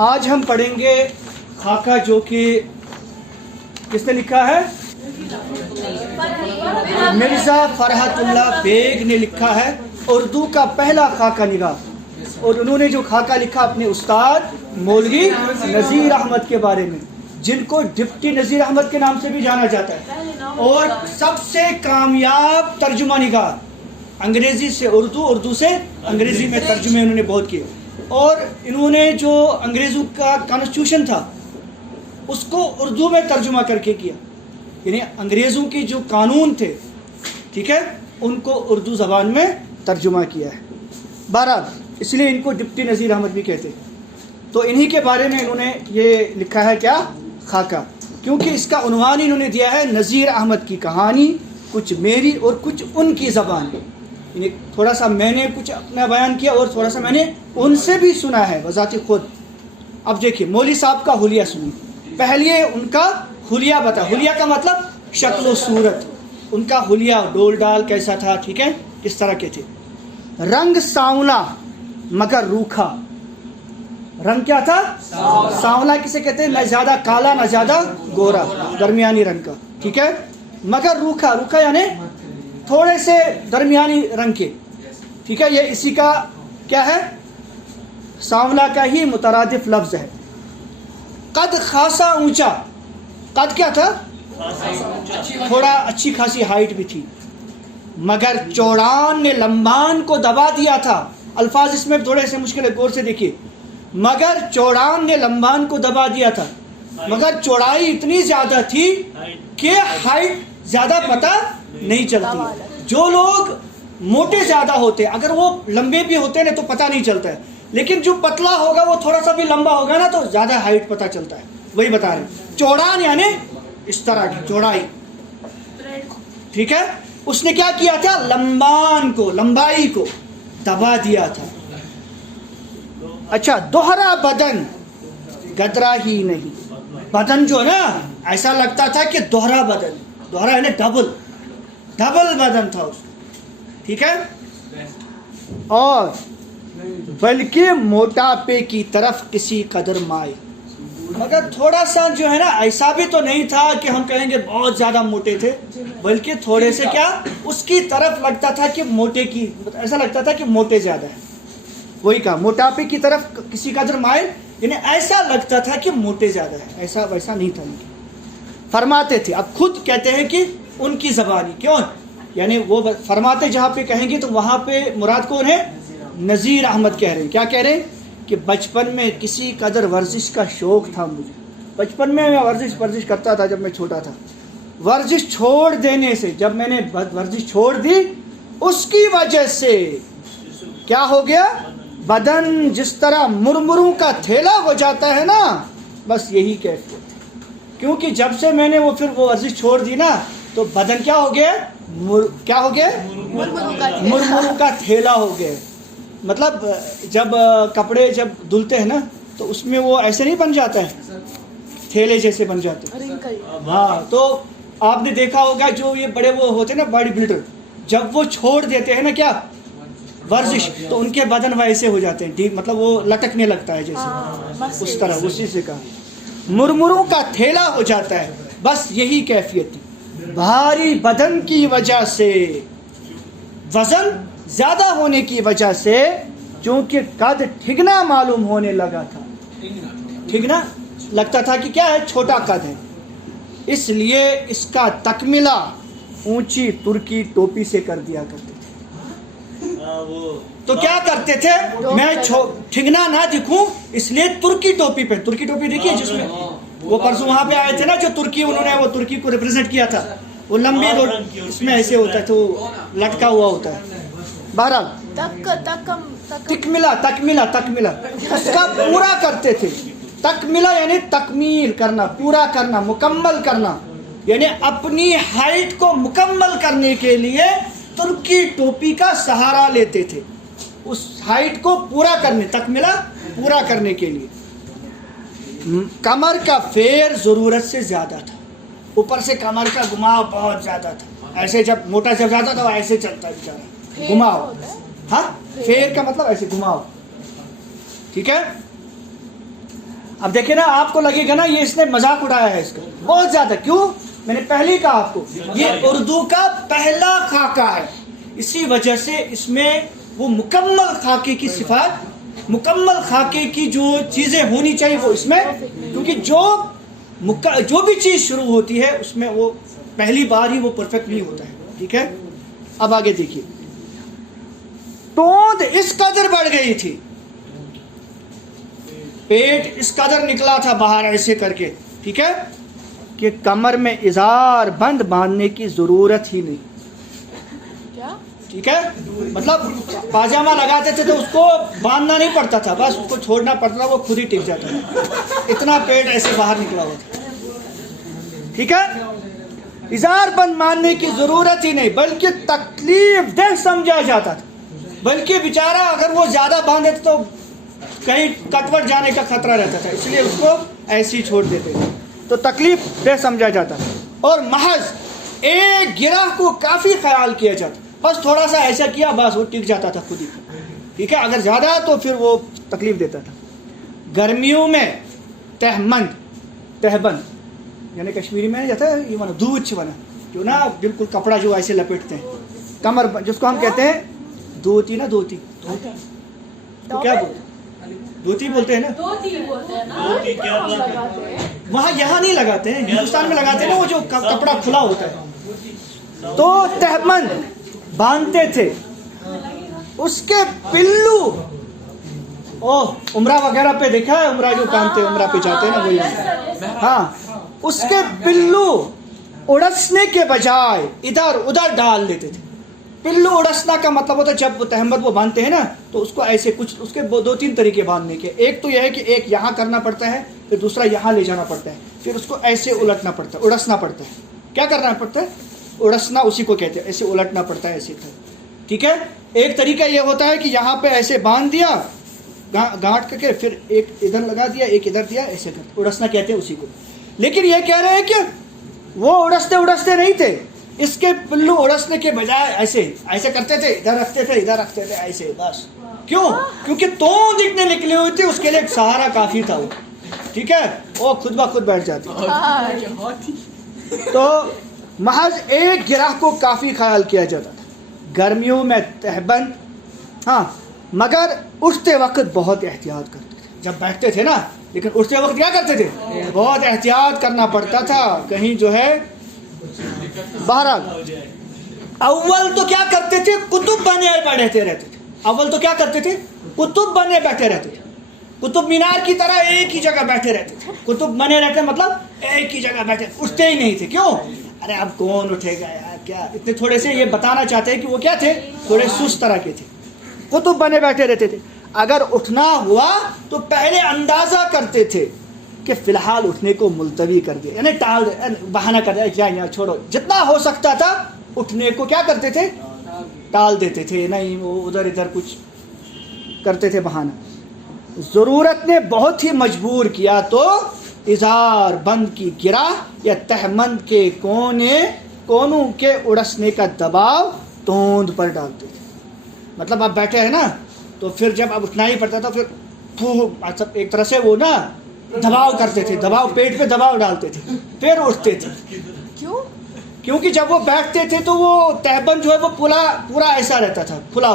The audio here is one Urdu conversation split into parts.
آج ہم پڑھیں گے خاکہ جو کہ کس نے لکھا ہے؟ مرزا فرحت اللہ بیگ نے لکھا ہے، اردو کا پہلا خاکہ نگار، اور انہوں نے جو خاکہ لکھا اپنے استاد مولوی نذیر احمد کے بارے میں، جن کو ڈپٹی نذیر احمد کے نام سے بھی جانا جاتا ہے، اور سب سے کامیاب ترجمہ نگار، انگریزی سے اردو، اردو سے انگریزی میں ترجمے انہوں نے بہت کیے، اور انہوں نے جو انگریزوں کا کانسٹیٹیوشن تھا اس کو اردو میں ترجمہ کر کے کیا، یعنی انگریزوں کی جو قانون تھے، ٹھیک ہے، ان کو اردو زبان میں ترجمہ کیا ہے۔ بہرحال اس لیے ان کو ڈپٹی نذیر احمد بھی کہتے ہیں۔ تو انہی کے بارے میں انہوں نے یہ لکھا ہے کیا؟ خاکہ، کیونکہ اس کا عنوان انہوں نے دیا ہے نذیر احمد کی کہانی، کچھ میری اور کچھ ان کی زبان، یعنی تھوڑا سا میں نے کچھ اپنا بیان کیا اور تھوڑا سا میں نے ان سے بھی سنا ہے بذات خود۔ اب دیکھیے مولوی صاحب کا حلیہ سنیے، پہلے ان کا حلیہ بتا، حلیہ کا مطلب شکل و صورت، ان کا حلیہ ڈول ڈال کیسا تھا، ٹھیک ہے، کس طرح کے تھے۔ رنگ سانولا مگر روکھا، رنگ کیا تھا؟ سانولا کسے کہتے ہیں؟ نہ زیادہ کالا نہ زیادہ گورا، درمیانی رنگ کا، ٹھیک ہے، مگر روکھا، روکھا یعنی تھوڑے سے درمیانی رنگ کے، ٹھیک ہے، یہ اسی کا کیا ہے؟ سانولا کا ہی مترادف لفظ ہے۔ قد خاصا اونچا، قد کیا تھا؟ تھوڑا اچھی خاصی ہائٹ بھی تھی، مگر چوڑان نے لمبان کو دبا دیا تھا۔ الفاظ اس میں تھوڑے سے مشکل ہے، غور سے دیکھیے، مگر چوڑان نے لمبان کو دبا دیا تھا، مگر چوڑائی اتنی زیادہ تھی کہ ہائٹ زیادہ پتہ نہیں چلتی۔ جو لوگ موٹے زیادہ ہوتے، اگر وہ لمبے بھی ہوتے نا تو پتہ نہیں چلتا ہے، لیکن جو پتلا ہوگا وہ تھوڑا سا بھی لمبا ہوگا نا تو زیادہ ہائٹ پتہ چلتا ہے، وہی بتا رہے ہیں۔ چوڑان یعنی اس طرح کی چوڑائی، ٹھیک ہے۔ اس نے کیا کیا تھا؟ لمبان کو، لمبائی کو دبا دیا تھا۔ اچھا، دوہرا بدن گدرا ہی نہیں، بدن جو ہے نا ایسا لگتا تھا کہ دوہرا بدن، دوہرا یعنی ڈبل، ڈبل بدن تھا اس، ٹھیک ہے، اور بلکہ موٹاپے کی طرف کسی قدر مائل، مگر تھوڑا سا جو ہے نا ایسا بھی تو نہیں تھا کہ ہم کہیں گے بہت زیادہ موٹے تھے، بلکہ تھوڑے سے کیا اس کی طرف لگتا تھا کہ موٹے کی، ایسا لگتا تھا کہ موٹے زیادہ ہے، وہی کہا موٹاپے کی طرف کسی قدر مائل، یعنی ایسا لگتا تھا کہ موٹے زیادہ ہے، ایسا ویسا نہیں تھا۔ فرماتے تھے، اب خود کہتے ہیں کہ ان کی زبانی، کیوں؟ یعنی وہ فرماتے جہاں پہ کہیں گے تو وہاں پہ مراد کون ہے؟ نذیر احمد کہہ رہے ہیں، کیا کہہ رہے ہیں؟ کہ بچپن میں کسی قدر ورزش کا شوق تھا مجھے، بچپن میں ورزش کرتا تھا جب میں چھوٹا تھا، ورزش چھوڑ دینے سے، جب میں نے ورزش چھوڑ دی اس کی وجہ سے کیا ہو گیا؟ بدن جس طرح مرمروں کا تھیلا ہو جاتا ہے نا، بس یہی کیفیت، کیونکہ جب سے میں نے وہ ورزش چھوڑ دی نا تو بدن کیا ہو گیا؟ کیا ہو گیا؟ مرمروں کا تھیلا ہو گیا۔ مطلب جب کپڑے جب دھلتے ہیں نا تو اس میں وہ ایسے نہیں بن جاتا ہے، تھیلے جیسے بن جاتے ہیں، ہاں، تو آپ نے دیکھا ہوگا جو یہ بڑے وہ ہوتے ہیں نا باڈی بلڈر، جب وہ چھوڑ دیتے ہیں نا کیا ورزش تو ان کے بدن ویسے ہو جاتے ہیں، مطلب وہ لٹکنے لگتا ہے جیسے، اس طرح، اسی سے کہا مرمروں کا تھیلا ہو جاتا ہے، بس یہی کیفیت ہے۔ بھاری بدن کی وجہ سے، وزن زیادہ ہونے کی وجہ سے، چونکہ قد ٹھگنا معلوم ہونے لگا تھا، ٹھگنا لگتا تھا کہ کیا ہے؟ چھوٹا قد ہے، اس لیے اس کا تکملہ اونچی ترکی ٹوپی سے کر دیا کرتے تھے۔ تو کیا کرتے تھے؟ میں ٹھگنا نہ دکھوں اس لیے ترکی ٹوپی پہ، ترکی ٹوپی دیکھیے جس میں وہ پرسوں وہاں پہ آئے تھے نا جو ترکی، انہوں نے وہ ترکی کو ریپرزینٹ کیا تھا، وہ لمبی اس میں ایسے ہوتا ہے تو لٹکا ہوا ہوتا ہے۔ بہرحال تکملہ اس کا پورا کرتے تھے، تکملہ یعنی تکمیل کرنا، پورا کرنا، مکمل کرنا، یعنی اپنی ہائٹ کو مکمل کرنے کے لیے ترکی ٹوپی کا سہارا لیتے تھے، اس ہائٹ کو پورا کرنے، تکملہ پورا کرنے کے لیے۔ کمر کا پھیر ضرورت سے زیادہ تھا، اوپر سے کمر کا گھماؤ بہت زیادہ تھا، ایسے جب موٹا جب زیادہ تھا وہ ایسے چلتا بیچارہ، گھماؤ، ہاں، پھیر کا مطلب ایسے گھماؤ، ٹھیک ہے۔ اب دیکھیں نا آپ کو لگے گا نا یہ اس نے مذاق اڑایا ہے اس کا بہت زیادہ. کیوں؟ میں نے پہلے ہی کہا آپ کو یہ اردو کا پہلا خاکہ ہے, اسی وجہ سے اس میں وہ مکمل خاکے کی صفات, مکمل خاکے کی جو چیزیں ہونی چاہیے وہ اس میں, کیونکہ جو بھی چیز شروع ہوتی ہے اس میں وہ پہلی بار ہی وہ پرفیکٹ نہیں ہوتا ہے. ٹھیک ہے, اب آگے دیکھیے. توند اس قدر بڑھ گئی تھی, پیٹ اس قدر نکلا تھا باہر ایسے کر کے, ٹھیک ہے, کہ کمر میں ازار بند باندھنے کی ضرورت ہی نہیں. ٹھیک ہے, مطلب پاجامہ لگاتے تھے تو اس کو باندھنا نہیں پڑتا تھا, بس اس کو چھوڑنا پڑتا تھا, وہ خود ہی ٹک جاتا تھا, اتنا پیٹ ایسے باہر نکلا ہوا تھا. ٹھیک ہے, ازار بند باندھنے کی ضرورت ہی نہیں, بلکہ تکلیف دہ سمجھا جاتا تھا, بلکہ بیچارہ اگر وہ زیادہ باندھے تو کہیں کٹوٹ جانے کا خطرہ رہتا تھا, اس لیے اس کو ایسے ہی چھوڑ دیتے تھے, تو تکلیف دہ سمجھا جاتا تھا. اور محض ایک گرہ کو کافی خیال کیا جاتا, بس تھوڑا سا ایسا کیا بس وہ ٹک جاتا تھا خود ہی. ٹھیک ہے, اگر زیادہ تو پھر وہ تکلیف دیتا تھا. گرمیوں میں تہبند یعنی کشمیری میں جاتا ہے یہ بنا دودھ بنا جو نا بالکل کپڑا جو ایسے لپیٹتے ہیں کمر, جس کو ہم کہتے ہیں دھوتی, نا دھوتی تو کیا بولتے ہیں, دھوتی بولتے ہیں نا, وہاں یہاں نہیں لگاتے ہیں, ہندوستان میں لگاتے ہیں نا وہ جو کپڑا کھلا ہوتا ہے, تو تہبند باندھتے تھے. اس کے پلو عمرہ وغیرہ پہ دیکھا ہے, عمرہ جو باندھتے ہیں, عمرہ پہ جاتے ہیں نا وہی, ہاں, اس کے پلو اڑسنے کے بجائے ادھر ادھر ڈال دیتے تھے. پلو اڑسنا کا مطلب ہوتا ہے جب وہ تہمت وہ باندھتے ہیں نا تو اس کو ایسے کچھ, اس کے 2-3 طریقے باندھنے کے. ایک تو یہ ہے کہ ایک یہاں کرنا پڑتا ہے, پھر دوسرا یہاں لے جانا پڑتا ہے, پھر اس کو ایسے الٹنا پڑتا ہے, اڑسنا پڑتا ہے. کیا کرنا پڑتا ہے؟ اڑسنا, اسی کو کہتے ہیں, ایسے الٹنا پڑتا ہے ایسے. ٹھیک ہے, ایک طریقہ یہ ہوتا ہے کہ یہاں پہ ایسے باندھ دیا گانٹ کر کے, پھر ایک ادھر لگا دیا, ایک ادھر دیا, ایسے کر, اڑسنا کہتے ہیں اسی کو. لیکن یہ کہہ رہے ہیں کہ وہ اڑستے نہیں تھے, اس کے پلو اڑسنے کے بجائے ایسے ایسے کرتے تھے, ادھر رکھتے تھے, ادھر رکھتے تھے, ایسے بس. کیوں؟ کیونکہ توند اتنے نکلی ہوئی تھی, اس کے لیے ایک سہارا کافی تھا وہ. ٹھیک ہے, وہ خود بخود بیٹھ جاتی. تو محض ایک گرہ کو کافی خیال کیا جاتا تھا. گرمیوں میں تہبند, ہاں, مگر اٹھتے وقت بہت احتیاط کرتے تھے. جب بیٹھتے تھے نا, لیکن اٹھتے وقت کیا کرتے تھے؟ بہت احتیاط کرنا پڑتا تھا, کہیں جو ہے. بہرحال اول تو کیا کرتے تھے, کتب بنے بیٹھتے رہتے تھے. اول تو کیا کرتے تھے, کتب بنے بیٹھے رہتے تھے, قطب مینار کی طرح ایک ہی جگہ بیٹھے رہتے تھے. کتب بنے رہتے مطلب ایک ہی جگہ بیٹھے, اٹھتے ہی نہیں تھے. کیوں؟ ارے اب کون اٹھے گا یار, کیا اتنے تھوڑے سے یہ بتانا چاہتے ہیں کہ وہ کیا تھے, تھوڑے سست طرح کے تھے. کتب بنے بیٹھے رہتے تھے. اگر اٹھنا ہوا تو پہلے اندازہ کرتے تھے کہ فی الحال اٹھنے کو ملتوی کر دیا, یعنی ٹال, بہانہ کر دیا, کیا یہاں چھوڑو. جتنا ہو سکتا تھا اٹھنے کو کیا کرتے تھے, ٹال دیتے تھے, نہیں وہ ادھر ادھر کچھ کرتے تھے بہانہ. ضرورت نے بہت ہی مجبور کیا تو ازار بند کی گرہ یا تہمند کے کونوں کے اڑسنے کا دباؤ توند پر ڈالتے تھے. مطلب آپ بیٹھے ہیں نا, تو پھر جب اب اٹھنا ہی پڑتا تھا, پھر ایک طرح سے وہ نا دباؤ کرتے تھے, دباؤ, پیٹ پہ دباؤ ڈالتے تھے, پھر اٹھتے تھے. کیوں؟ کیونکہ جب وہ بیٹھتے تھے تو وہ تہبند جو ہے وہ پورا ایسا رہتا تھا, کھلا.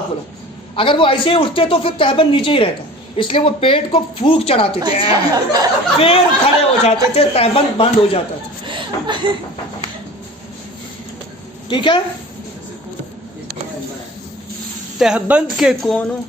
اگر وہ ایسے ہی اٹھتے تو پھر تہبند نیچے ہی رہتا, اس لیے وہ پیٹ کو پھونک چڑھاتے تھے, پھر کھڑے ہو جاتے تھے, تہبند بند ہو جاتا تھا. ٹھیک ہے, تہبند کے کونوں